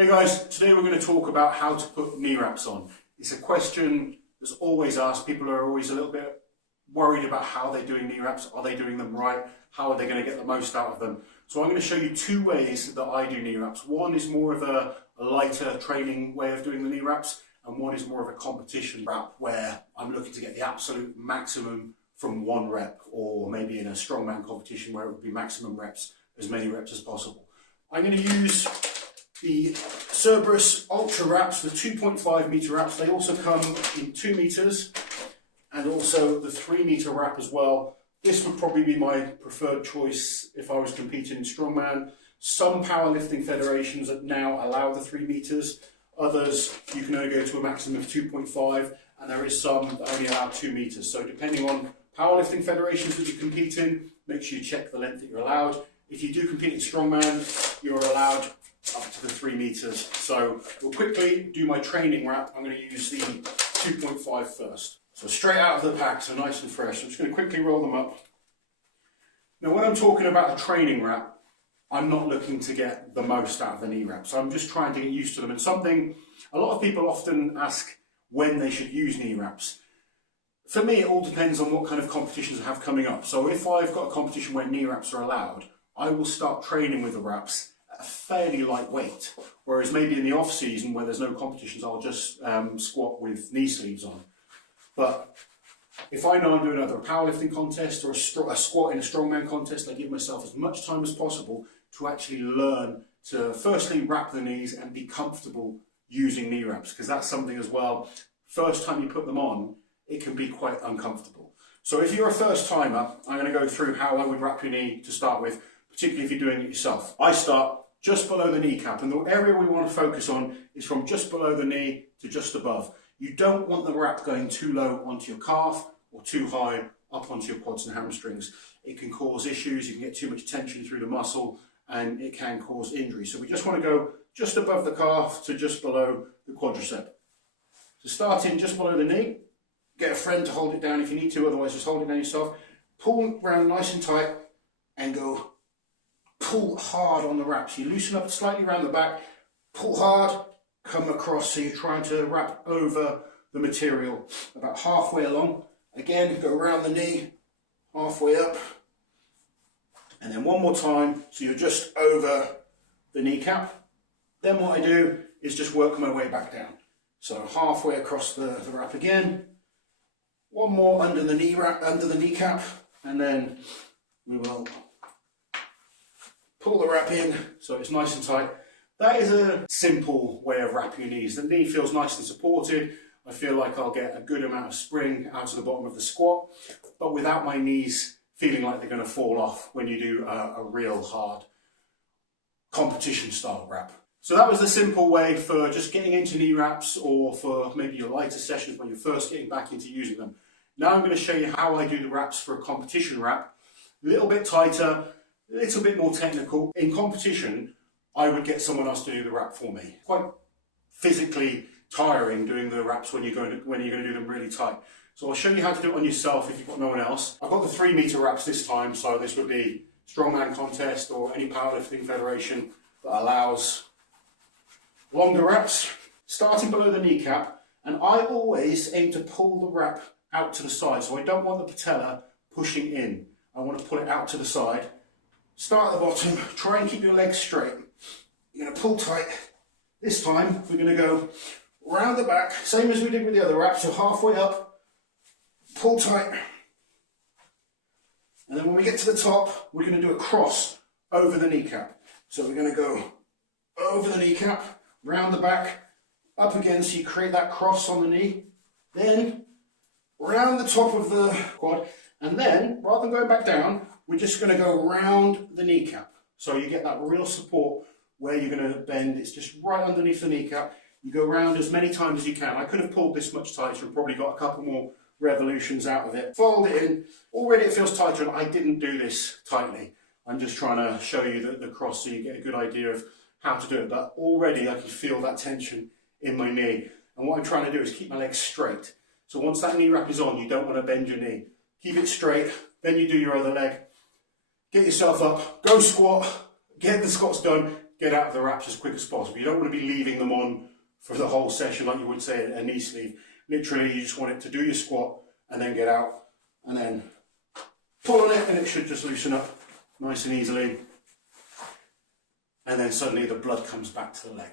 Hey guys, today we're going to talk about how to put knee wraps on. It's a question that's always asked. People are always a little bit worried about how they're doing knee wraps. Are they doing them right? How are they going to get the most out of them? So I'm going to show you two ways that I do knee wraps. One is more of a lighter training way of doing the knee wraps, and one is more of a competition wrap where I'm looking to get the absolute maximum from one rep, or maybe in a strongman competition where it would be maximum reps, as many reps as possible. I'm going to use the Cerberus Ultra wraps, the 2.5 meter wraps. They also come in 2 meters and also the 3 meter wrap as well. This would probably be my preferred choice if I was competing in strongman. Some powerlifting federations that now allow the 3 meters. Others, you can only go to a maximum of 2.5, and there is some that only allow 2 meters. So depending on powerlifting federations that you compete in, make sure you check the length that you're allowed. If you do compete in strongman, you're allowed up to the 3 meters. So we'll quickly do my training wrap. I'm going to use the 2.5 first. So straight out of the pack, so nice and fresh. I'm just going to quickly roll them up. Now when I'm talking about a training wrap, I'm not looking to get the most out of the knee wrap. So I'm just trying to get used to them. And something a lot of people often ask when they should use knee wraps. For me, it all depends on what kind of competitions I have coming up. So if I've got a competition where knee wraps are allowed, I will start training with the wraps at a fairly light weight. Whereas maybe in the off season where there's no competitions, I'll just squat with knee sleeves on. But if I know I'm doing either a powerlifting contest or a squat in a strongman contest, I give myself as much time as possible to actually learn to firstly wrap the knees and be comfortable using knee wraps, because that's something as well. First time you put them on, it can be quite uncomfortable. So if you're a first timer, I'm going to go through how I would wrap your knee to start with, particularly if you're doing it yourself. I start just below the kneecap, and the area we want to focus on is from just below the knee to just above. You don't want the wrap going too low onto your calf or too high up onto your quads and hamstrings. It can cause issues, you can get too much tension through the muscle, and it can cause injury. So we just want to go just above the calf to just below the quadricep. So starting just below the knee, get a friend to hold it down if you need to, otherwise just hold it down yourself. Pull around nice and tight and go pull hard on the wraps. You loosen up slightly around the back, pull hard, come across, so you're trying to wrap over the material about halfway along. Again, go around the knee, halfway up, and then one more time, so you're just over the kneecap. Then what I do is just work my way back down. So halfway across the wrap again, one more under the knee wrap, under the kneecap, and then we will pull the wrap in so it's nice and tight. That is a simple way of wrapping your knees. The knee feels nice and supported. I feel like I'll get a good amount of spring out of the bottom of the squat, but without my knees feeling like they're going to fall off when you do a real hard competition style wrap. So that was the simple way for just getting into knee wraps, or for maybe your lighter sessions when you're first getting back into using them. Now I'm going to show you how I do the wraps for a competition wrap. A little bit tighter, a little bit more technical. In competition, I would get someone else to do the wrap for me. Quite physically tiring doing the wraps when you're going to do them really tight. So I'll show you how to do it on yourself if you've got no one else. I've got the 3 meter wraps this time, so this would be strongman contest or any powerlifting federation that allows longer wraps. Starting below the kneecap, and I always aim to pull the wrap out to the side, so I don't want the patella pushing in. I want to pull it out to the side. Start at the bottom, try and keep your legs straight. You're going to pull tight. This time we're going to go round the back, same as we did with the other wrap, so halfway up, pull tight. And then when we get to the top, we're going to do a cross over the kneecap. So we're going to go over the kneecap, round the back, up again, so you create that cross on the knee. Then round the top of the quad, and then rather than going back down, we're just going to go round the kneecap. So you get that real support where you're going to bend. It's just right underneath the kneecap. You go round as many times as you can. I could have pulled this much tighter and probably got a couple more revolutions out of it. Fold it in. Already it feels tighter, and I didn't do this tightly. I'm just trying to show you the cross so you get a good idea of how to do it. But already I can feel that tension in my knee. And what I'm trying to do is keep my legs straight. So once that knee wrap is on, you don't want to bend your knee. Keep it straight. Then you do your other leg. Get yourself up. Go squat. Get the squats done. get out of the wraps as quick as possible. You don't want to be leaving them on for the whole session like you would say a knee sleeve. Literally, you just want it to do your squat and then get out and then pull on it, and it should just loosen up nice and easily. And then suddenly the blood comes back to the leg.